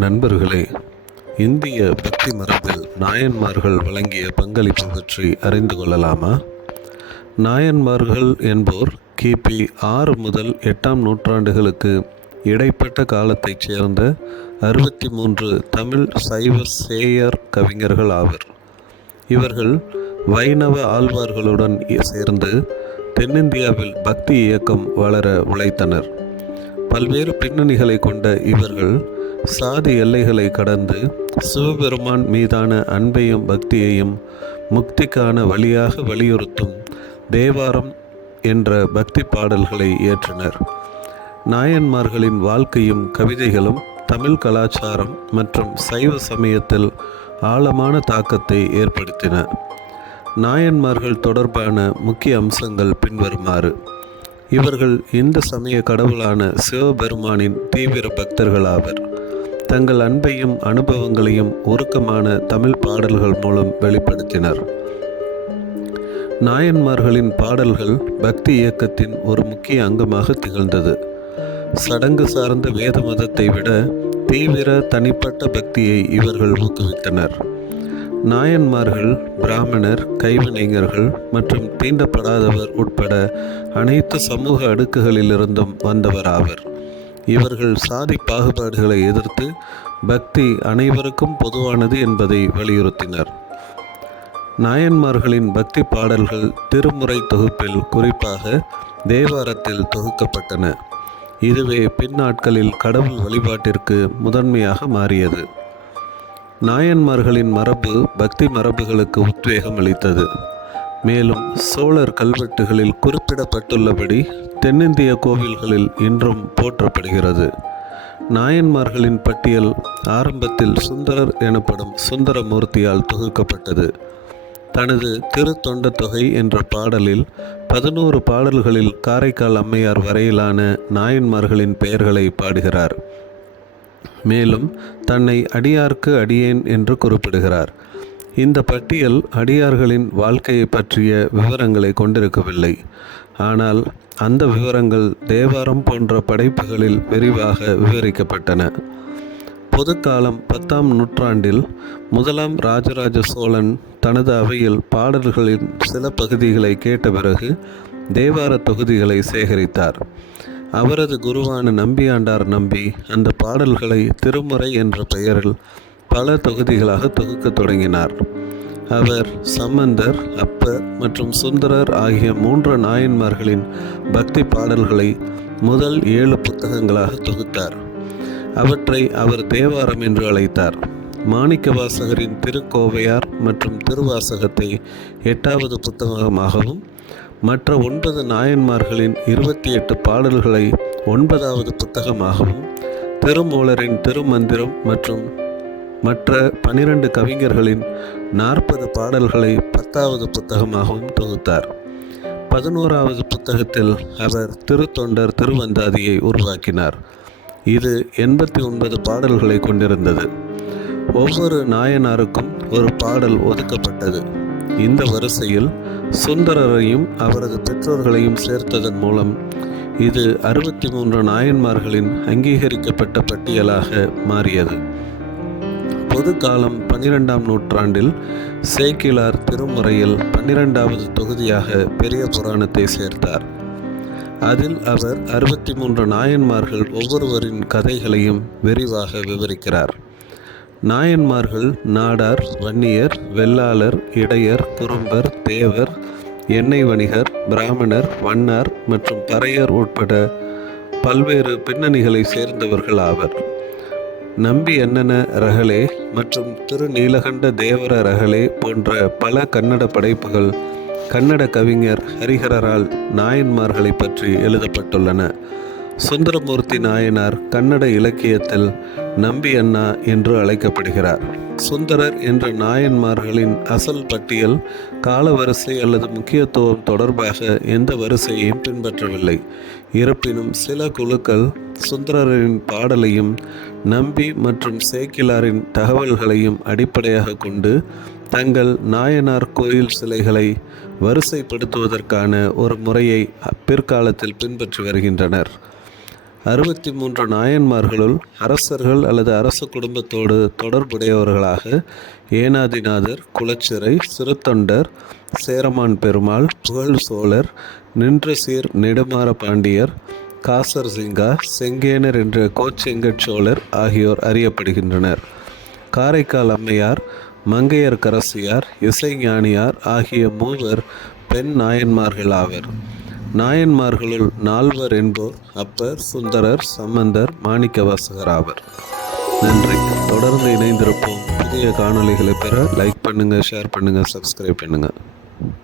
நண்பர்களே, இந்திய பக்தி மரபில் நாயன்மார்கள் வழங்கிய பங்களிப்பு பற்றி அறிந்து கொள்ளலாமா? நாயன்மார்கள் என்போர் கிபி 6 முதல் 8ஆம் நூற்றாண்டுகளுக்கு இடைப்பட்ட காலத்தைச் சேர்ந்த 63 தமிழ் சைவ சேயர் கவிஞர்கள் ஆவர். இவர்கள் வைணவ ஆழ்வார்களுடன் சேர்ந்து தென்னிந்தியாவில் பக்தி இயக்கம் வளர உழைத்தனர். பல்வேறு பின்னணிகளை கொண்ட இவர்கள் சாதி எல்லைகளை கடந்து சிவபெருமான் மீதான அன்பையும் பக்தியையும் முக்திக்கான வழியாக வலியுறுத்தும் தேவாரம் என்ற பக்தி பாடல்களை இயற்றினர். நாயன்மார்களின் வாழ்க்கையும் கவிதைகளும் தமிழ் கலாச்சாரம் மற்றும் சைவ சமயத்தில் ஆழமான தாக்கத்தை ஏற்படுத்தின. நாயன்மார்கள் தொடர்பான முக்கிய அம்சங்கள் பின்வருமாறு. இவர்கள் இந்து சமய கடவுளான சிவபெருமானின் தீவிர பக்தர்கள் ஆவர். தங்கள் அன்பையும் அனுபவங்களையும் உருக்கமான தமிழ் பாடல்கள் மூலம் வெளிப்படுத்தினர். நாயன்மார்களின் பாடல்கள் பக்தி இயக்கத்தின் ஒரு முக்கிய அங்கமாக திகழ்ந்தது. சடங்கு சார்ந்த வேத மதத்தை விட தீவிர தனிப்பட்ட பக்தியை இவர்கள் ஊக்குவித்தனர். நாயன்மார்கள் பிராமணர், கைவினைஞர்கள் மற்றும் தீண்டப்படாதவர் உட்பட அனைத்து சமூக அடுக்குகளிலிருந்தும் வந்தவர் ஆவர். இவர்கள் சாதி பாகுபாடுகளை எதிர்த்து பக்தி அனைவருக்கும் பொதுவானது என்பதை வலியுறுத்தினர். நாயன்மார்களின் பக்தி பாடல்கள் திருமுறை தொகுப்பில் குறிப்பாக தேவாரத்தில் தொகுக்கப்பட்டன. இதுவே பின்னாட்களில் கடவுள் வழிபாட்டிற்கு முதன்மையாக மாறியது. நாயன்மார்களின் மரபு பக்தி மரபுகளுக்கு உத்வேகம் அளித்தது. மேலும் சோழர் கல்வெட்டுகளில் குறிப்பிடப்பட்டுள்ளபடி தென்னிந்திய கோவில்களில் இன்றும் போற்றப்படுகிறது. நாயன்மார்களின் பட்டியல் ஆரம்பத்தில் சுந்தரர் எனப்படும் சுந்தரமூர்த்தியால் தொகுக்கப்பட்டது. தனது திருத்தொண்ட தொகை என்ற பாடலில் 11 பாடல்களில் காரைக்கால் அம்மையார் வரையிலான நாயன்மார்களின் பெயர்களை பாடுகிறார். மேலும் தன்னை அடியார்க்கு அடியேன் என்று குறிப்பிடுகிறார். இந்த பட்டியல் அடியார்களின் வாழ்க்கையை பற்றிய விவரங்களை கொண்டிருக்கவில்லை. ஆனால் அந்த விவரங்கள் தேவாரம் போன்ற படைப்புகளில் விரிவாக விவரிக்கப்பட்டன. பொதுக்காலம் 10ஆம் நூற்றாண்டில் 1ஆம் ராஜராஜ சோழன் தனது அவையில் பாடல்களின் சில பகுதிகளை கேட்ட பிறகு தேவார தொகுதிகளை சேகரித்தார். அவரது குருவான நம்பியாண்டார் நம்பி அந்த பாடல்களை திருமுறை என்ற பெயரில் பல தொகுதிகளாக தொகுக்கத் தொடங்கினார். அவர் சம்பந்தர், அப்பர் மற்றும் சுந்தரர் ஆகிய 3 நாயன்மார்களின் பக்தி பாடல்களை முதல் 7 புத்தகங்களாக தொகுத்தார். அவற்றை அவர் தேவாரம் என்று அழைத்தார். மாணிக்கவாசகரின் திருக்கோவையார் மற்றும் திருவாசகத்தை 8வது புத்தகமாகவும் மற்ற 9 நாயன்மார்களின் 28 பாடல்களை 9வது புத்தகமாகவும், திருமூலரின் திருமந்திரம் மற்றும் மற்ற 12 கவிஞர்களின் 40 பாடல்களை 10வது புத்தகமாகவும் தொகுத்தார். 11வது புத்தகத்தில் அவர் திருத்தொண்டர் திருவந்தாதியை உருவாக்கினார். இது 89 பாடல்களை கொண்டிருந்தது. ஒவ்வொரு நாயனாருக்கும் ஒரு பாடல் ஒதுக்கப்பட்டது. இந்த வரிசையில் சுந்தரரையும் அவரது பெற்றோர்களையும் சேர்த்ததன் மூலம் இது 63 நாயன்மார்களின் அங்கீகரிக்கப்பட்ட பட்டியலாக மாறியது. பொதுக்காலம் 12ஆம் நூற்றாண்டில் சேக்கிழார் திருமுறையில் 12வது தொகுதியாக பெரிய புராணத்தை சேர்த்தார். அதில் அவர் 63 நாயன்மார்கள் ஒவ்வொருவரின் கதைகளையும் விரிவாக விவரிக்கிறார். நாயன்மார்கள் நாடார், வன்னியர், வெள்ளாளர், இடையர், குறும்பர், தேவர், எண்ணெய் வணிகர், பிராமணர், வண்ணார் மற்றும் பறையர் உட்பட பல்வேறு பின்னணிகளை சேர்ந்தவர்கள் ஆவர். நம்பி அண்ணன ரகலே மற்றும் திருநீலகண்ட தேவர ரகலே போன்ற பல கன்னட படைப்புகள் கன்னட கவிஞர் ஹரிஹரரால் நாயன்மார்களை பற்றி எழுதப்பட்டுள்ளன. சுந்தரமூர்த்தி நாயனார் கன்னட இலக்கியத்தில் நம்பி அண்ணா என்று அழைக்கப்படுகிறார். சுந்தரர் என்ற நாயன்மார்களின் அசல் பட்டியல் காலவரிசை அல்லது முக்கியத்துவம் தொடர்பாக எந்த வரிசையையும் பின்பற்றவில்லை. இருப்பினும் சில குழுக்கள் சுந்தரரின் பாடலையும் நம்பி மற்றும் சேக்கிழாரின் தகவல்களையும் அடிப்படையாக கொண்டு தங்கள் நாயனார் கோயில் சிலைகளை வரிசைப்படுத்துவதற்கான ஒரு முறையை பிற்காலத்தில் பின்பற்றி வருகின்றனர். 63 நாயன்மார்களுள் அரசர்கள் அல்லது அரச குடும்பத்தோடு தொடர்புடையவர்களாக ஏனாதிநாதர், குலச்சிறை, சிறுத்தொண்டர், சேரமான் பெருமாள், புகழ் சோழர், நின்றசீர் நெடுமாற பாண்டியர், காசர் சிங்கா, செங்கேனர் என்ற கோச்செங்கட் சோழர் ஆகியோர் அறியப்படுகின்றனர். காரைக்கால் அம்மையார், மங்கையர்க்கரசியார், இசைஞானியார் ஆகிய மூவர் பெண் நாயன்மார்கள் ஆவர். நாயன்மார்களுள் 4 என்போர் அப்பர், சுந்தரர், சம்பந்தர், மாணிக்கவாசகர் ஆவர். நன்றி. தொடர்ந்து இணைந்திருப்போம். புதிய காணொளிகளை பெற லைக் பண்ணுங்கள், ஷேர் பண்ணுங்கள், சப்ஸ்கிரைப் பண்ணுங்கள்.